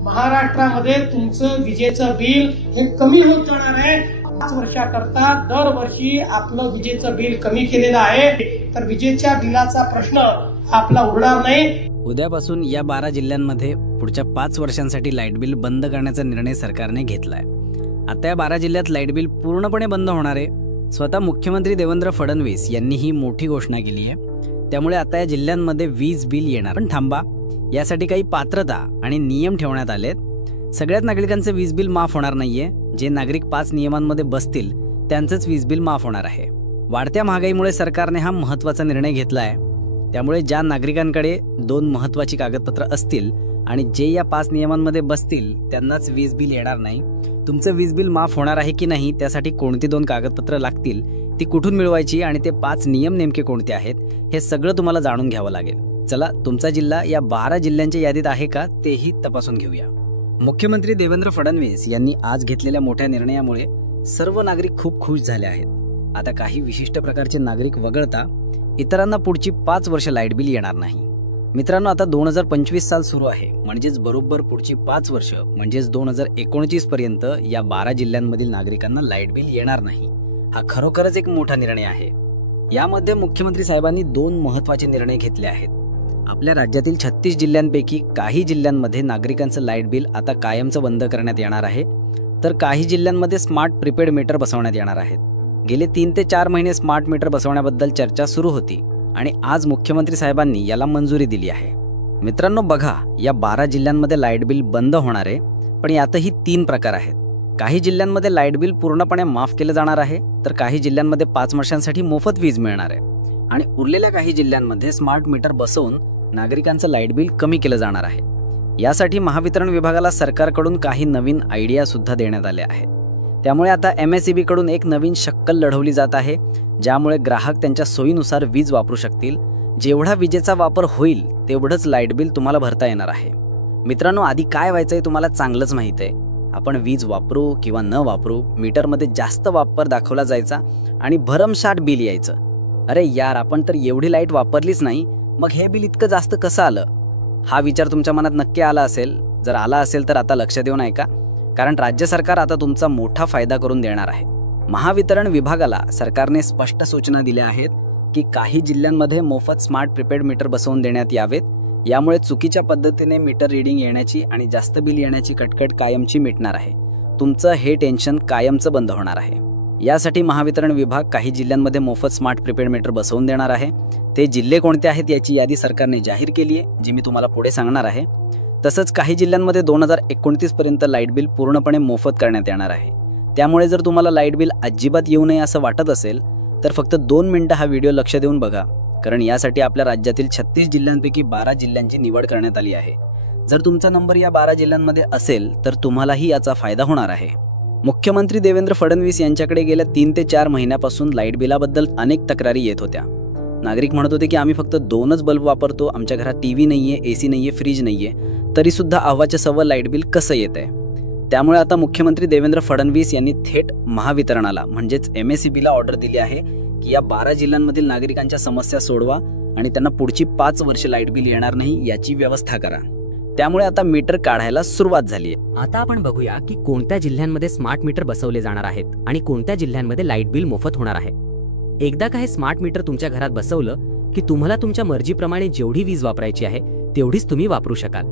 महाराष्ट्रामध्ये तुमचं विजेचं बिल हे कमी होत जाणार आहे। 5 वर्षाकरता दरवर्षी आपलं विजेचं बिल कमी केलेलं आहे, तर विजेच्या बिलाचा प्रश्न आपला उरणार नाही। उद्यापासून या 12 जिल्ह्यांमध्ये पुढच्या 5 वर्षांसाठी लाईट बिल बंद करण्याचा निर्णय सरकारने घेतलाय। आता या 12 जिल्ह्यात लाईट बिल पूर्णपणे बंद होणार आहे। स्वतः मुख्यमंत्री देवेंद्र फडणवीस यांनी ही मोठी घोषणा केली आहे। त्यामुळे आता या जिल्ह्यांमध्ये वीज बिल येणार। पण थांबा, यासाठी काही पात्रता आणि नियम ठेवण्यात आलेत। सगळ्याच नागरिकांचं वीज बिल माफ होणार नाहीये। जे नागरिक 5 नियमांमध्ये बसतील त्यांचंच वीज बिल माफ होणार आहे। वाढत्या महागाईमुळे सरकारने हा महत्त्वाचा निर्णय घेतला आहे। त्यामुळे ज्या नागरिकांकडे 2 महत्त्वाची कागदपत्र असतील आणि जे या 5 नियमांमध्ये बसतील त्यांनाच वीज बिल येणार नाही। तुमचं वीज बिल माफ होणार आहे की नाही, त्यासाठी कोणती 2 कागदपत्र लागतील, ती कुठून मिळवायची आणि ते 5 नियम नेमके कोणते आहेत, हे सगळं तुम्हाला जाणून घ्यावं लागेल। चला, तुमचा जिल्हा या 12 जिल्ह्यांच्या यादीत आहे का तेही तपासून घेऊया। मुख्यमंत्री देवेंद्र फडणवीस यांनी आज घेतलेल्या मोठ्या निर्णयामुळे सर्व नागरिक खूप खुश झाले आहेत। आता काही विशिष्ट प्रकारचे नागरिक वगळता इतरांना पुढची 5 वर्ष लाईट बिल येणार नाही। मित्रांनो, आता 2025 साल सुरू आहे, म्हणजेच बरोबर पुढची 5 वर्ष म्हणजेच 2029 पर्यंत या 12 जिल्ह्यांमधील नागरिकांना लाईट बिल येणार नाही। हा खरोखरच एक मोठा निर्णय आहे। यामध्ये मुख्यमंत्री साहेबांनी 2 महत्त्वाचे निर्णय घेतले आहेत। आपल्या राज्यातील 36 जिल्ह्यांपैकी काही जिल्ह्यांमध्ये नागरिकांचं लाईट बिल आता कायमचं बंद करण्यात येणार आहे, तर काही जिल्ह्यांमध्ये स्मार्ट प्रीपेड मीटर बसवण्यात येणार आहेत। गेले 3 ते 4 महिने स्मार्ट मीटर बसवण्याबद्दल चर्चा सुरू होती आणि आज मुख्यमंत्री साहेबांनी याला मंजुरी दिली आहे। मित्रांनो बघा, या 12 जिल्ह्यांमध्ये लाईट बिल बंद होणार आहे, पण यातही 3 प्रकार आहेत। काही जिल्ह्यांमध्ये लाईट बिल पूर्णपणे माफ केलं जाणार आहे, तर काही जिल्ह्यांमध्ये 5 वर्षांसाठी मोफत वीज मिळणार आहे आणि उरलेल्या काही जिल्ह्यांमध्ये स्मार्ट मीटर बसवून नागरिकांचं लाईट बिल कमी केलं जाणार आहे। यासाठी महावितरण विभागाला सरकारकडून काही नवीन आयडिया सुद्धा देण्यात आल्या आहेत। त्यामुळे आता MSEB कडून एक नवीन शक्कल लढवली जात आहे, ज्यामुळे ग्राहक त्यांच्या सोयीनुसार वीज वापरू शकतील। जेवढा विजेचा वापर होईल तेवढंच लाईट बिल तुम्हाला भरता येणार आहे। मित्रांनो, आधी काय व्हायचंय तुम्हाला चांगलंच माहित आहे। आपण वीज वापरू किंवा न वापरू, मीटरमध्ये जास्त वापर दाखवला जायचा आणि भरमसाठ बिल यायचं। अरे यार, आपण तर एवढी लाईट वापरलीच नाही, मग हे बिल इतकं जास्त कसं आलं? हा विचार तुमच्या मनात नक्की आला असेल। जर आला असेल तर आता लक्ष देऊन ऐका, कारण राज्य सरकार आता तुमचा मोठा फायदा करून देणार आहे। महावितरण विभागाला सरकारने स्पष्ट सूचना दिल्या आहेत की काही जिल्ह्यांमध्ये मोफत स्मार्ट प्रीपेड मीटर बसवून देण्यात यावेत। यामुळे चुकीच्या पद्धतीने मीटर रीडिंग येण्याची आणि जास्त बिल येण्याची कटकट कायमची मिटणार आहे। तुमचं हे टेन्शन कायमचं बंद होणार आहे। यासाठी महावितरण विभाग काही जिल्ह्यांमध्ये मोफत स्मार्ट प्रीपेड मीटर बसवून देणार आहे। ते जिल्हे कोणते आहेत याची यादी सरकारने जाहीर केली आहे, जी मी तुम्हाला पुढे सांगणार आहे। तसंच काही जिल्ह्यांमध्ये 2029 पर्यंत लाईट बिल पूर्णपणे मोफत करण्यात येणार आहे। त्यामुळे जर तुम्हाला लाईट बिल अजिबात येऊ नये असं वाटत असेल तर फक्त 2 मिनिटं हा व्हिडिओ लक्ष देऊन बघा, कारण यासाठी आपल्या राज्यातील 36 जिल्ह्यांपैकी 12 जिल्ह्यांची निवड करण्यात आली आहे। जर तुमचा नंबर या 12 जिल्ह्यांमध्ये असेल तर तुम्हालाही याचा फायदा होणार आहे। मुख्यमंत्री देवेंद्र फडणवीस यांच्याकडे गेल्या 3 ते 4 महिन्यापासून लाईट बिलाबद्दल अनेक तक्रारी येत होत्या। नागरिक म्हणत होते की आम्ही फक्त 2च बल्ब वापरतो, आमच्या घरात टीव्ही नाहीये, AC नाहीये, फ्रीज नाहीये, तरी सुद्धा अव्वाच्या सव्वा लाईट बिल कसं येतंय? त्यामुळे आता मुख्यमंत्री देवेंद्र फडणवीस यांनी थेट महावितरणाला म्हणजेच MSEBला ऑर्डर दिली आहे की या 12 जिल्ह्यांमधील नागरिकांच्या समस्या सोडवा आणि त्यांना पुढची 5 वर्ष लाईट बिल येणार नाही याची व्यवस्था करा। त्यामुळे आता मीटर काढायला सुरुवात झाली आहे। आता आपण बघूया की कोणत्या जिल्ह्यांमध्ये स्मार्ट मीटर बसवले जाणार आहेत आणि कोणत्या जिल्ह्यांमध्ये लाईट बिल मोफत होणार आहे। एकदा का हे स्मार्ट मीटर तुमच्या घरात बसवलं की तुम्हाला तुमच्या मर्जीप्रमाणे जेवढी वीज वापरायची आहे तेवढीच तुम्ही वापरू शकाल।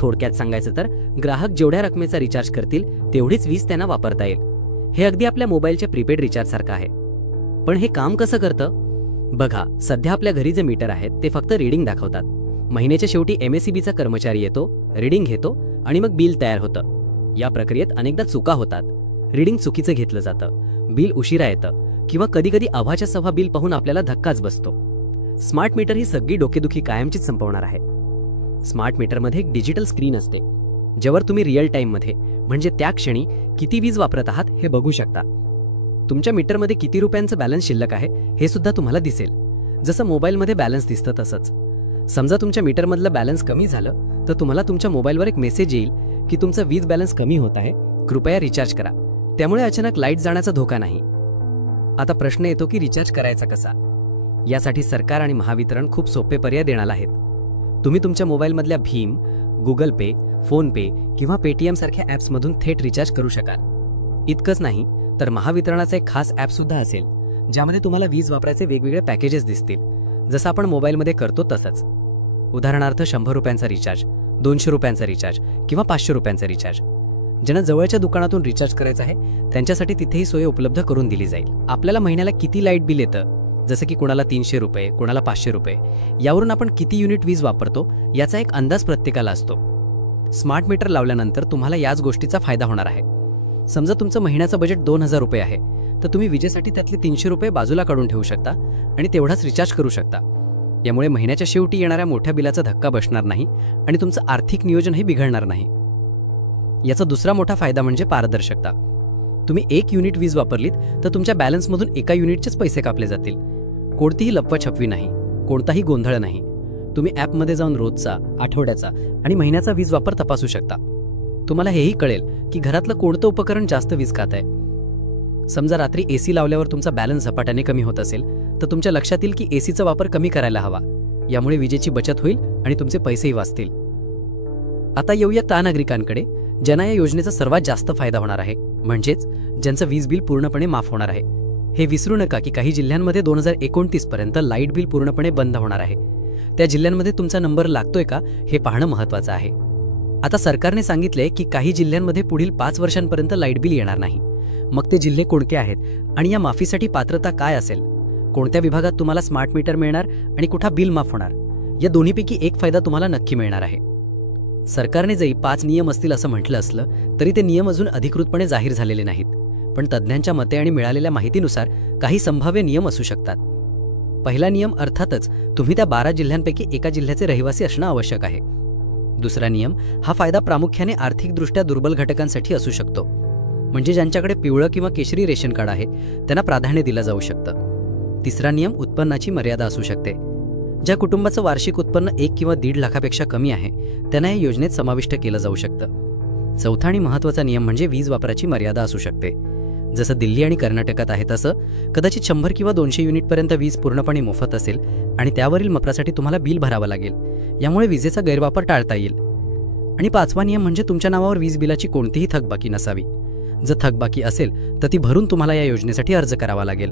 थोडक्यात सांगायचं तर ग्राहक जेवढ्या रकमेचा रिचार्ज करतील तेवढीच वीज त्यांना वापरता येईल। हे अगदी आपल्या मोबाईलच्या प्रीपेड रिचार्ज सारखं आहे। पण हे काम कसं करतं? बघा, सध्या आपल्या घरी जे मीटर आहेत ते फक्त रीडिंग दाखवतात। महिन्याच्या शेवटी MSEBचा कर्मचारी येतो, रीडिंग घेतो आणि मग बिल तयार होतं। या प्रक्रियेत अनेकदा चुका होतात। रीडिंग चुकीचं घेतलं जातं, बिल उशिरा येतं किंवा कधी अव्वाच्या सव्वा बिल पाहून आपल्याला धक्काच बसतो। स्मार्ट मीटर ही सगळी डोकेदुखी कायमचीच संपवणार आहे। स्मार्ट मीटरमध्ये एक डिजिटल स्क्रीन असते, ज्यावर तुम्ही रिअल टाइममध्ये म्हणजे त्या क्षणी किती वीज वापरत आहात हे बघू शकता। तुमच्या मीटरमध्ये किती रुपयांचं बॅलन्स शिल्लक आहे हे सुद्धा तुम्हाला दिसेल। जसं मोबाईलमध्ये बॅलन्स दिसतं तसंच। समजा तुमच्या मीटरमधलं बॅलन्स कमी झालं तर तुम्हाला तुमच्या मोबाईलवर एक मेसेज येईल की तुमचा वीज बॅलन्स कमी होत आहे, कृपया रिचार्ज करा। त्यामुळे अचानक लाईट जाण्याचा धोका नाही। आता प्रश्न येतो की रिचार्ज करायचा कसा? यासाठी सरकार आणि महावितरण खूप सोपे पर्याय देणार आहेत। तुम्ही तुमच्या मोबाईलमधल्या भीम, गुगल पे, फोनपे किंवा पेटीएम सारख्या ॲप्समधून थेट रिचार्ज करू शकाल. इतकंच नाही तर महावितरणाचं एक खास ॲप सुद्धा असेल, ज्यामध्ये तुम्हाला वीज वापराचे वेगवेगळे पॅकेजेस दिसतील, जसं आपण मोबाईलमध्ये करतो तसंच. उदाहरणार्थ 100 रुपयांचा रिचार्ज, 200 रुपयांचा रिचार्ज किंवा 500 रुपयांचा रिचार्ज. ज्यांना जवळच्या दुकानातून रिचार्ज करायचं आहे त्यांच्यासाठी तिथेही सोय उपलब्ध करून दिली जाईल. आपल्याला महिन्याला किती लाईट बिल येतं, जसं की कोणाला 300 रुपये, कोणाला 500 रुपये, यावरून आपण किती युनिट वीज वापरतो याचा एक अंदाज प्रत्येकाला असतो. स्मार्ट मीटर लावल्यानंतर तुम्हाला याच गोष्टीचा फायदा होणार आहे. समजा तुमचं महिन्याचं बजेट 2000 रुपये आहे, तर तुम्ही विजेसाठी त्यातले 300 रुपये बाजूला काढून ठेवू शकता आणि तेवढाच रिचार्ज करू शकता. यामुळे महिन्याच्या शेवटी येणाऱ्या मोठ्या बिलाचा धक्का बसणार नाही आणि तुमचं आर्थिक नियोजनही बिघडणार नाही. याचा दुसरा मोठा फायदा म्हणजे पारदर्शकता. तुम्ही 1 युनिट वीज वापरलीत तर तुमच्या बॅलन्समधून एका युनिटचेच पैसे कापले जातील. कोणतीही लपवाछपवी नाही, कोणताही गोंधळ नाही. तुम्ही ॲपमध्ये जाऊन रोजचा, आठवड्याचा आणि महिन्याचा वीज वापर तपासू शकता. तुम्हाला हेही कळेल की घरातलं कोणतं उपकरण जास्त वीज खात आहे. समजा रात्री एसी लावल्यावर तुमचा बॅलन्स झपाट्याने कमी होत असेल तर तुमच्या लक्षात येईल की एसीचा वापर कमी करायला हवा. यामुळे विजेची बचत होईल आणि तुमचे पैसेही वाचतील. आता येऊया त्या नागरिकांकडे ज्यांना या योजनेचा सर्वात जास्त फायदा होणार आहे, म्हणजेच ज्यांचं वीज बिल पूर्णपणे माफ होणार आहे. हे विसरू नका की काही जिल्ह्यांमध्ये 2029 पर्यंत लाईट बिल पूर्णपणे बंद होणार आहे. त्या जिल्ह्यांमध्ये तुमचा नंबर लागतोय का हे पाहणं महत्त्वाचं आहे. आता सरकारने सांगितले की काही जिल्ह्यांमध्ये पुढील 5 वर्षांपर्यंत लाईट बिल येणार नाही. मग ते जिल्हे कोणते आहेत आणि या माफीसाठी पात्रता काय असेल, कोणत्या विभागात तुम्हाला स्मार्ट मीटर मिळणार आणि कुठं बिल माफ होणार, या दोन्हीपैकी एक फायदा तुम्हाला नक्की मिळणार आहे. सरकारने जरी 5 नियम असतील असं म्हटलं असलं तरी ते नियम अजून अधिकृतपणे जाहीर झालेले नाहीत. पण तज्ज्ञांच्या मते आणि मिळालेल्या माहितीनुसार काही संभाव्य नियम असू शकतात. पहिला नियम अर्थातच तुम्ही त्या 12 जिल्ह्यांपैकी एका जिल्ह्याचे रहिवासी असणं आवश्यक आहे. दुसरा नियम हा फायदा प्रामुख्याने आर्थिकदृष्ट्या दुर्बल घटकांसाठी असू शकतो. म्हणजे ज्यांच्याकडे पिवळं किंवा केशरी रेशन कार्ड आहे त्यांना प्राधान्य दिलं जाऊ शकतं. तिसरा नियम उत्पन्नाची मर्यादा असू शकते. ज्या कुटुंबाचं वार्षिक उत्पन्न 1 किंवा 1.5 लाखापेक्षा कमी आहे त्यांना या योजनेत समाविष्ट केलं जाऊ शकतं. चौथा आणि महत्त्वाचा नियम म्हणजे वीज वापराची मर्यादा असू शकते. जसं दिल्ली आणि कर्नाटकात आहे तसं कदाचित 100 किंवा 200 युनिटपर्यंत वीज पूर्णपणे मोफत असेल आणि त्यावरील वापरासाठी तुम्हाला बिल भरावं लागेल. यामुळे विजेचा गैरवापर टाळता येईल. आणि 5वा नियम म्हणजे तुमच्या नावावर वीज बिलाची कोणतीही थकबाकी नसावी. जर थकबाकी असेल तर ती भरून तुम्हाला या योजनेसाठी अर्ज करावा लागेल.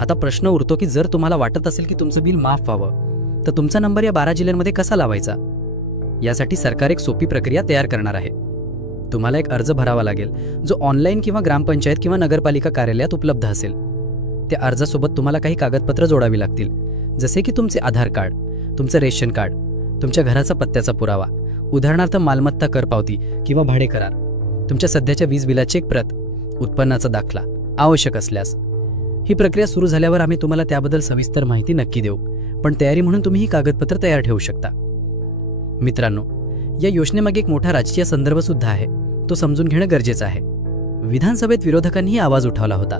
आता प्रश्न उरतो की जर तुम्हाला वाटत असेल की तुमचं बिल माफ व्हावं तर तुमचा नंबर या 12 जिल्ह्यांमध्ये कसा लावायचा. यासाठी सरकार एक सोपी प्रक्रिया तयार करणार आहे. तुम्हाला एक अर्ज भरावा लागेल जो ऑनलाईन किंवा ग्रामपंचायत किंवा नगरपालिका कार्यालयात उपलब्ध असेल. त्या अर्जासोबत तुम्हाला काही कागदपत्र जोडावी लागतील, जसे की तुमचे आधार कार्ड, तुमचं रेशन कार्ड, तुमच्या घराचा पत्त्याचा पुरावा, उदाहरणार्थ मालमत्ता कर पावती किंवा भाडे करार, तुमच्या सध्याच्या वीज बिलाची एक प्रत, उत्पन्नाचा दाखला आवश्यक असल्यास. ही प्रक्रिया सुरू झाल्यावर आम्ही तुम्हाला त्याबद्दल सविस्तर माहिती नक्की देऊ, पण तयारी म्हणून तुम्ही ही कागदपत्र तयार ठेवू शकता. मित्रांनो, या योजनेमागे एक मोठा राजकीय संदर्भ सुद्धा आहे. तो समजून घेणं गरजेचं आहे. विधानसभेत विरोधकांनीही आवाज उठवला होता.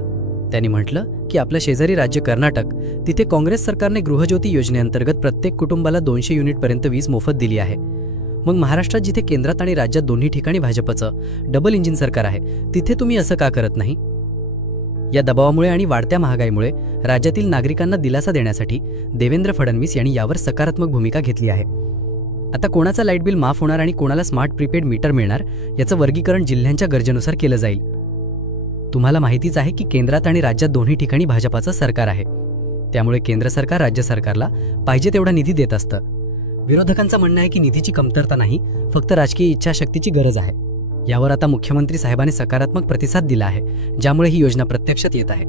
त्यांनी म्हटलं की आपलं शेजारी राज्य कर्नाटक, तिथे काँग्रेस सरकारने गृहज्योती योजनेअंतर्गत प्रत्येक कुटुंबाला 200 युनिटपर्यंत वीज मोफत दिली आहे. मग महाराष्ट्रात जिथे केंद्रात आणि राज्यात दोन्ही ठिकाणी भाजपचं डबल इंजिन सरकार आहे, तिथे तुम्ही असं का करत नाही. या दबावामुळे आणि वाढत्या महागाईमुळे राज्यातील नागरिकांना दिलासा देण्यासाठी देवेंद्र फडणवीस यांनी यावर सकारात्मक भूमिका घेतली आहे. आता कोणाचा लाईट बिल माफ होणार आणि कोणाला स्मार्ट प्रीपेड मीटर मिळणार याचं वर्गीकरण जिल्ह्यांच्या गरजेनुसार केलं जाईल. तुम्हाला माहितीच आहे की केंद्रात आणि राज्यात दोन्ही ठिकाणी भाजपाचं सरकार आहे. त्यामुळे केंद्र सरकार राज्य सरकारला पाहिजे तेवढा निधी देत असतं. विरोधकांचं म्हणणं आहे की निधीची कमतरता नाही, फक्त राजकीय इच्छाशक्तीची गरज आहे. यावर आता मुख्यमंत्री साहेबांनी सकारात्मक प्रतिसाद दिला आहे, ज्यामुळे ही योजना प्रत्यक्षात येत आहे.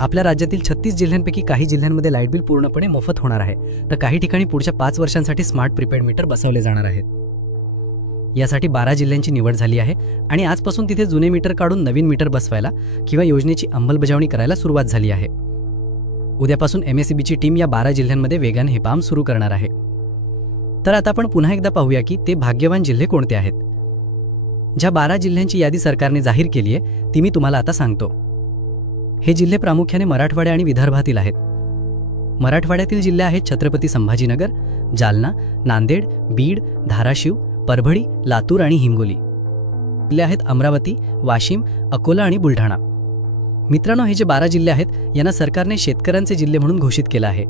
आपल्या राज्यातील 36 जिल्ह्यांपैकी काही जिल्ह्यांमध्ये लाईट बिल पूर्णपणे मोफत होणार आहे, तर काही ठिकाणी पुढच्या 5 वर्षांसाठी स्मार्ट प्रीपेड मीटर बसवले जाणार आहेत. यासाठी 12 जिल्ह्यांची निवड झाली आहे आणि आजपासून तिथे जुने मीटर काढून नवीन मीटर बसवायला किंवा योजनेची अंमलबजावणी करायला सुरुवात झाली आहे. उद्यापासून MSEBची टीम या 12 जिल्ह्यांमध्ये वेगाने हे काम सुरू करणार आहे. तर आता आपण पुन्हा एकदा पाहूया की ते भाग्यवान जिल्हे कोणते आहेत. ज्या 12 जिल्ह्यांची यादी सरकारने जाहीर केली आहे ती मी तुम्हाला आता सांगतो. हे जिल्हे प्रामुख्याने मराठवाडा आणि विदर्भातील आहेत. मराठवाड्यातील जिल्हे आहेत छत्रपती संभाजीनगर, जालना, नांदेड, बीड, धाराशिव, परभणी, लातूर आणि हिंगोली. जिल्हे आहेत अमरावती, वाशिम, अकोला आणि बुलढाणा. मित्रांनो, हे जे 12 जिल्हे आहेत यांना सरकारने शेतकऱ्यांचे जिल्हे म्हणून घोषित केलं आहे.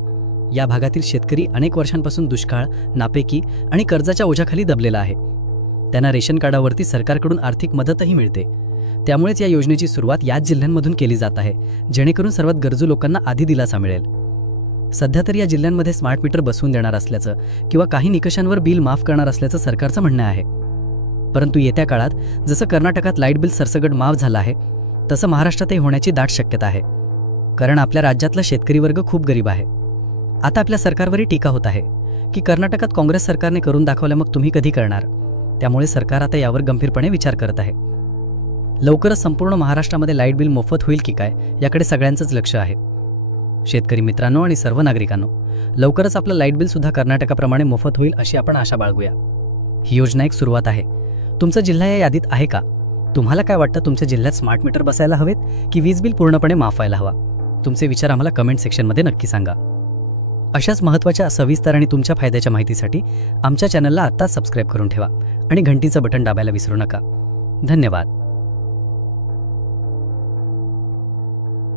या भागातील शेतकरी अनेक वर्षांपासून दुष्काळ, नापिकी आणि कर्जाच्या ओझ्याखाली दबलेला आहे. त्यांना रेशन कार्डावरती सरकारकडून आर्थिक मदतही मिळते. त्यामुळेच या योजनेची सुरुवात याच जिल्ह्यांमधून केली जात आहे, जेणेकरून सर्वात गरजू लोकांना आधी दिलासा मिळेल. सध्या तर या जिल्ह्यांमध्ये स्मार्ट मीटर बसवून देणार असल्याचं किंवा काही निकषांवर बिल माफ करणार असल्याचं सरकारचं म्हणणं आहे. परंतु येत्या काळात जसं कर्नाटकात लाईट बिल सरसकट माफ झालं आहे, तसं महाराष्ट्रातही होण्याची दाट शक्यता आहे. कारण आपल्या राज्यातला शेतकरी वर्ग खूप गरीब आहे. आता आपल्या सरकारवरही टीका होत आहे की कर्नाटकात काँग्रेस सरकारने करून दाखवलं, मग तुम्ही कधी करणार? त्यामुळे सरकार आता यावर गंभीरपणे विचार करत आहे. लवकरच संपूर्ण महाराष्ट्रामध्ये लाईट बिल मोफत होईल की काय, याकडे सगळ्यांचंच लक्ष आहे. शेतकरी मित्रांनो आणि सर्व नागरिकांनो, लवकरच आपलं लाईट बिल सुद्धा कर्नाटकाप्रमाणे मोफत होईल अशी आपण आशा बाळगूया. ही योजना एक सुरुवात आहे. तुमचा जिल्हा या यादीत आहे का? तुम्हाला काय वाटतं, तुमच्या जिल्ह्यात स्मार्ट मीटर बसायला हवेत की वीज बिल पूर्णपणे माफ व्हायला हवा? तुमचे विचार आम्हाला कमेंट सेक्शनमध्ये नक्की सांगा. अशाच महत्त्वाच्या, सविस्तर आणि तुमच्या फायद्याच्या माहितीसाठी आमच्या चॅनलला आत्ताच सबस्क्राईब करून ठेवा आणि घंटीचं बटन दाबायला विसरू नका. धन्यवाद.